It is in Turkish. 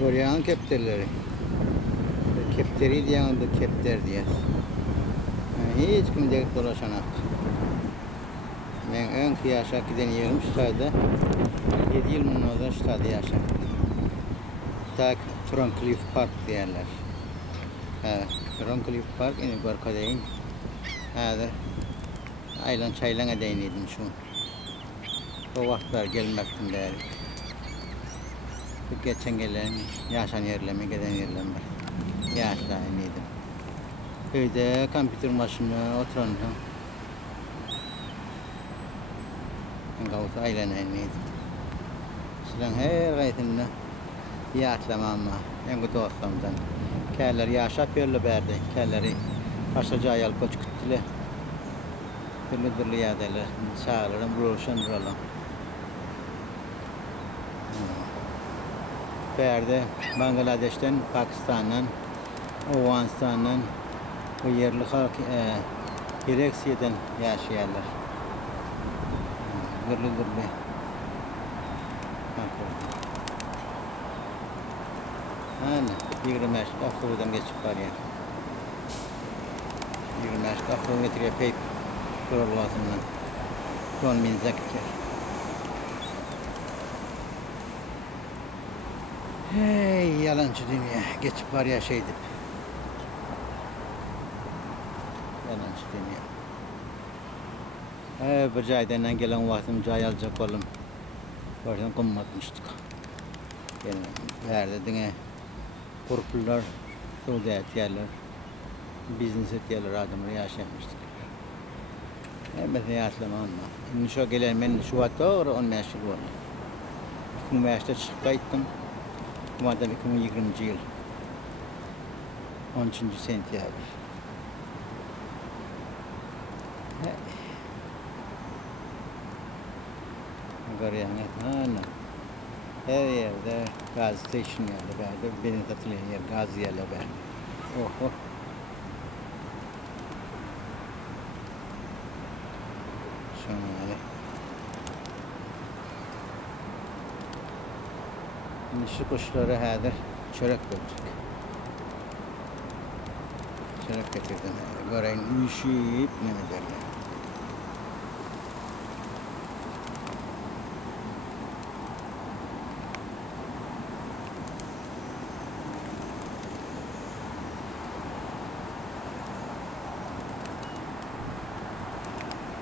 Goryan kepterleri. Kepteri diyen de kepter diye. Yani hiç kim de dolaşanak. Ben ön kıyaşa giden yerim şurada. 7 yıl bundan şurada yaşam. Tak Troncliffe Park diyorlar. Troncliffe Park ini barkadayn. Hadi. Aylan çaylan edeydim şu. O vaktlar gelmektim değerli. Bu geçen gelen yaşan yerleme giden yerleme. Yaşlayınıydım. Köyde kompütür başında oturandım. Gavut aylanayınıydım. Sizden her gayetinde yaşlama ama en kötü dostumdan. Kelleri yaşap yerle verdi. Kelleri başlıca ayal koç küttüle. Türlü yadeler. Sağlarım, ruluşan rulum. Verdi. Bangladeş'ten, Pakistan'dan, Afganistan'dan bu yerli halk Direksiyeden yaşayanlar. Gırlı. Hani 25 Afro'dan geçip var ya. 25 Afro getiriyor peyp kurulmasından. 10 bin zekir. Hey yalancı dünya geçip var ya şeydi. Yalancı dünya. Bir caydan gelen vaktim cay alacak oğlum. Oradan kummatmıştık. Yani verdi korkular, Suudi etkiler, biznes etkiler adamları yaşamıştık. Ben yaşlamam ama. Şimdi şu gelen ben şu vakitte doğru 10 yaşlı oldu. 20 yaşta çıkaydım. Bu adam 2020 yıl. 13. sentyabr. Görüyorsun hep. Her yerde gaz station yerler, beni tatlıyan yer gaz yerler. Oh. Şöyle. Şimdi şu kuşları hadir çörek koyacak. Çörek getirdim. Göreyim üşüyüp ne derler.